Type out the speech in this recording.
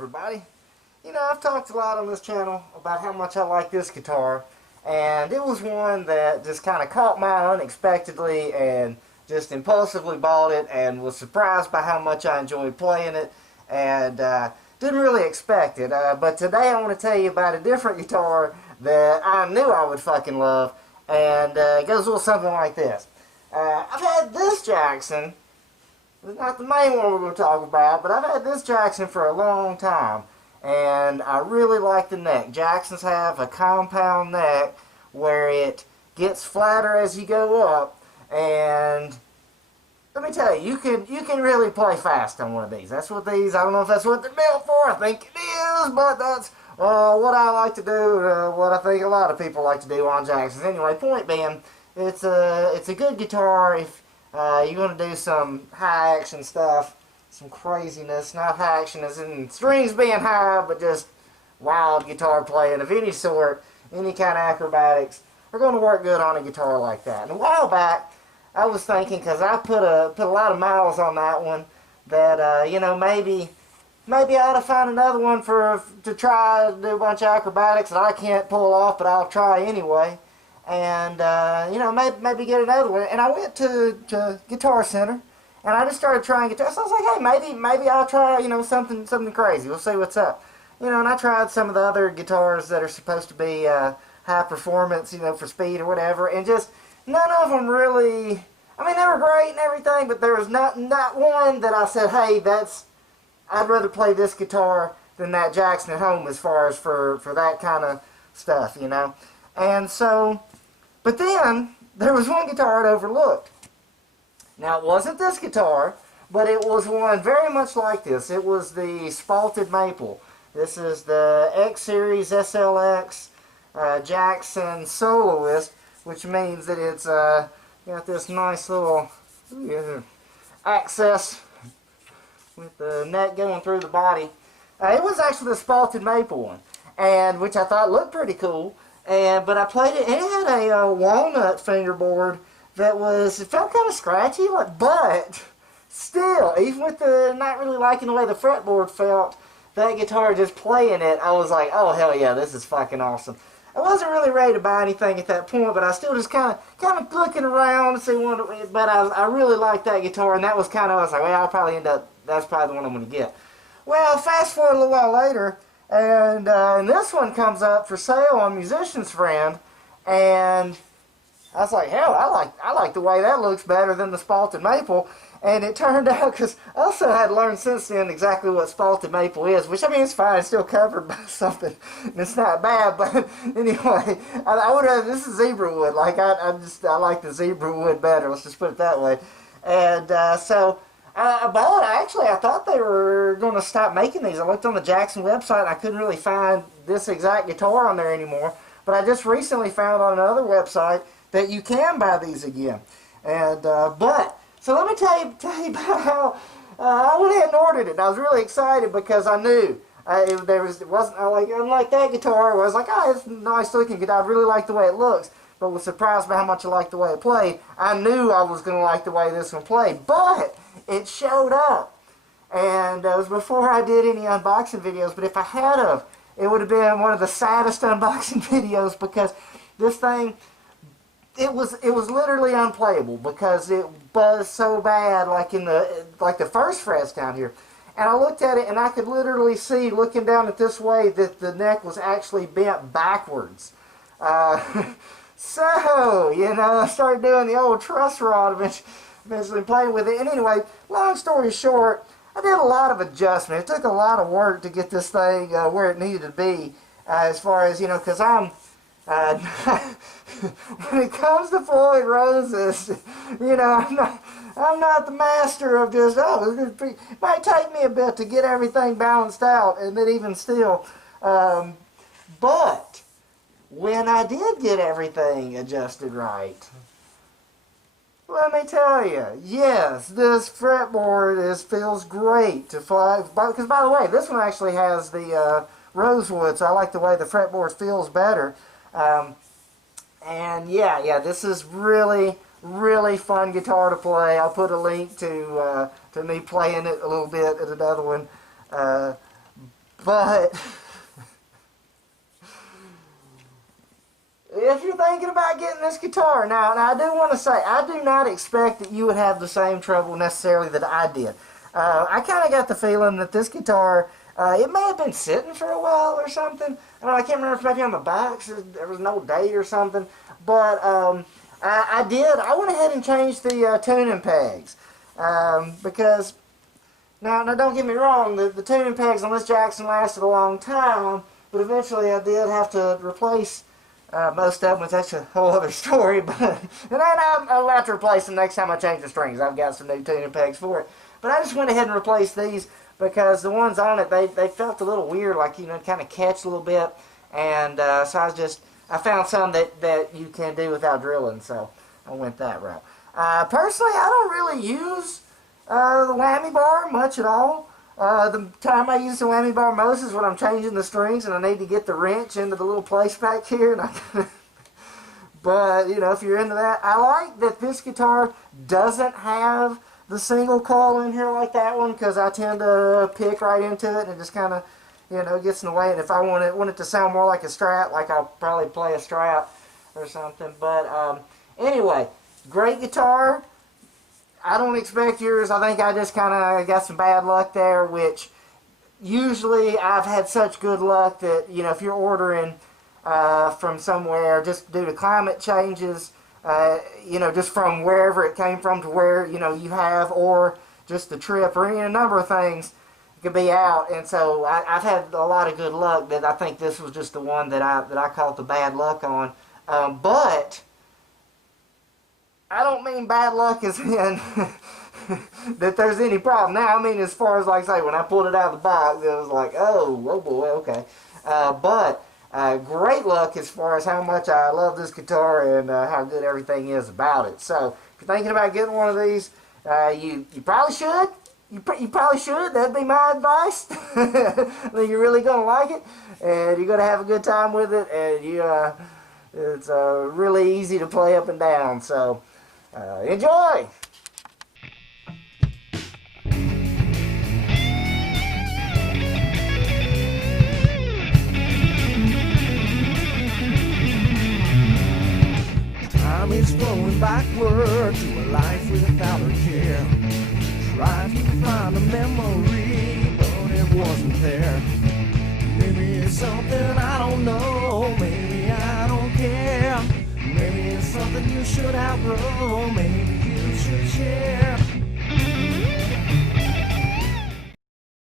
everybody. You know, I've talked a lot on this channel about how much I like this guitar, and it was one that just kind of caught my eye unexpectedly and just impulsively bought it and was surprised by how much I enjoyed playing it, and didn't really expect it. But today I want to tell you about a different guitar that I knew I would fucking love, and it goes a little something like this. I've had this Jackson. It's not the main one we're going to talk about, but I've had this Jackson for a long time, and I really like the neck. Jacksons have a compound neck where it gets flatter as you go up, and let me tell you, you can really play fast on one of these. That's what these, I don't know if that's what they're built for, I think it is, but that's what I like to do, what I think a lot of people like to do on Jacksons. Anyway, point being, it's a good guitar if you're going to do some high action stuff, some craziness, not high action as in strings being high, but just wild guitar playing of any sort, any kind of acrobatics, are going to work good on a guitar like that. And a while back, I was thinking, because I put a lot of miles on that one, that, you know, maybe I ought to find another one to try to do a bunch of acrobatics that I can't pull off, but I'll try anyway. And, you know, maybe get another one. And I went to Guitar Center, and I just started trying guitars. So I was like, hey, maybe I'll try, you know, something crazy. We'll see what's up. You know, and I tried some of the other guitars that are supposed to be high performance, you know, for speed or whatever, and just none of them really, I mean, they were great and everything, but there was not one that I said, hey, I'd rather play this guitar than that Jackson at home as far as for that kind of stuff, you know. And so, but then, there was one guitar I'd overlooked. Now, it wasn't this guitar, but it was one very much like this. It was the Spalted Maple. This is the X Series SLX Jackson Soloist, which means that it's got this nice little access with the neck going through the body. It was actually the Spalted Maple one, and which I thought looked pretty cool. But I played it, and it had a walnut fingerboard that it felt kind of scratchy, but still, even with the not really liking the way the fretboard felt, that guitar, just playing it, I was like, oh hell yeah, this is fucking awesome. I wasn't really ready to buy anything at that point, but I still just kind of looking around to see what, but I really liked that guitar, and that was kind of, I was like, well, I'll probably end up, that's probably the one I'm going to get. Well, fast forward a little while later, and this one comes up for sale on Musician's Friend, and I was like, hell, I like the way that looks better than the Spalted Maple. And it turned out, because I also had learned since then exactly what Spalted Maple is, which, I mean, it's fine, it's still covered by something, and it's not bad, but anyway, I would have, this is zebra wood, like, I like the zebra wood better, let's just put it that way. And so I bought it. Actually, I thought they were going to stop making these. I looked on the Jackson website, and I couldn't really find this exact guitar on there anymore, but I just recently found on another website that you can buy these again. And so let me tell you about how I went ahead and ordered it. And I was really excited because I knew unlike that guitar where I was like, oh, it's a nice looking guitar. I really like the way it looks, but was surprised by how much I liked the way it played. I knew I was going to like the way this one played, but it showed up. And it was before I did any unboxing videos, but if I had of, it would have been one of the saddest unboxing videos because this thing, it was literally unplayable because it buzzed so bad, like in the first frets down here. And I looked at it, and I could literally see, looking down it this way, that the neck was actually bent backwards. So, you know, I started doing the old truss rod, eventually playing with it. And anyway, long story short, I did a lot of adjustment. It took a lot of work to get this thing where it needed to be, as far as, you know, because I'm when it comes to Floyd Roses, you know, I'm not the master of just, it might take me a bit to get everything balanced out, and then even still, but when I did get everything adjusted right, let me tell you, yes, this fretboard feels great to fly, because by the way, this one actually has the rosewood, so I like the way the fretboard feels better. And yeah, this is really fun guitar to play. I'll put a link to me playing it a little bit at another one. But if you're thinking about getting this guitar, now I do want to say, I do not expect that you would have the same trouble necessarily that I did. I kind of got the feeling that this guitar, it may have been sitting for a while or something. I can't remember if maybe on the box there was no date or something. But I went ahead and changed the tuning pegs. Because, now don't get me wrong, the tuning pegs on this Jackson lasted a long time. But eventually I did have to replace most of them, which that's a whole other story. But and then I'll have to replace them next time I change the strings. I've got some new tuning pegs for it. But I just went ahead and replaced these because the ones on it, they felt a little weird, like, you know, kind of catch a little bit. And so I found some that you can do without drilling, so I went that route. Personally, I don't really use the whammy bar much at all. The time I use the whammy bar most is when I'm changing the strings and I need to get the wrench into the little place back here. And but, you know, if you're into that, I like that this guitar doesn't have the single coil in here like that one, because I tend to pick right into it and it just kind of, you know, gets in the way. And if I want it to sound more like a Strat, like I'll probably play a Strat or something. But anyway, great guitar. I don't expect yours. I think I just kind of got some bad luck there, which usually I've had such good luck that, you know, if you're ordering from somewhere just due to climate changes, you know, just from wherever it came from to where, you know, you have, or just the trip or any number of things could be out. And so I've had a lot of good luck that I think this was just the one that I caught the bad luck on. But I don't mean bad luck as in that there's any problem. Now, I mean as far as, like I say, when I pulled it out of the box, it was like, oh boy, okay. But great luck as far as how much I love this guitar and how good everything is about it. So if you're thinking about getting one of these, you probably should. You probably should. That'd be my advice. I think you're really going to like it, and you're going to have a good time with it, and it's really easy to play up and down. So enjoy! Time is flowing backward to a life without a care. Trying to find a memory, but it wasn't there. Maybe it's something I don't know, maybe I don't care. Maybe it's something you should outgrow, maybe you should share.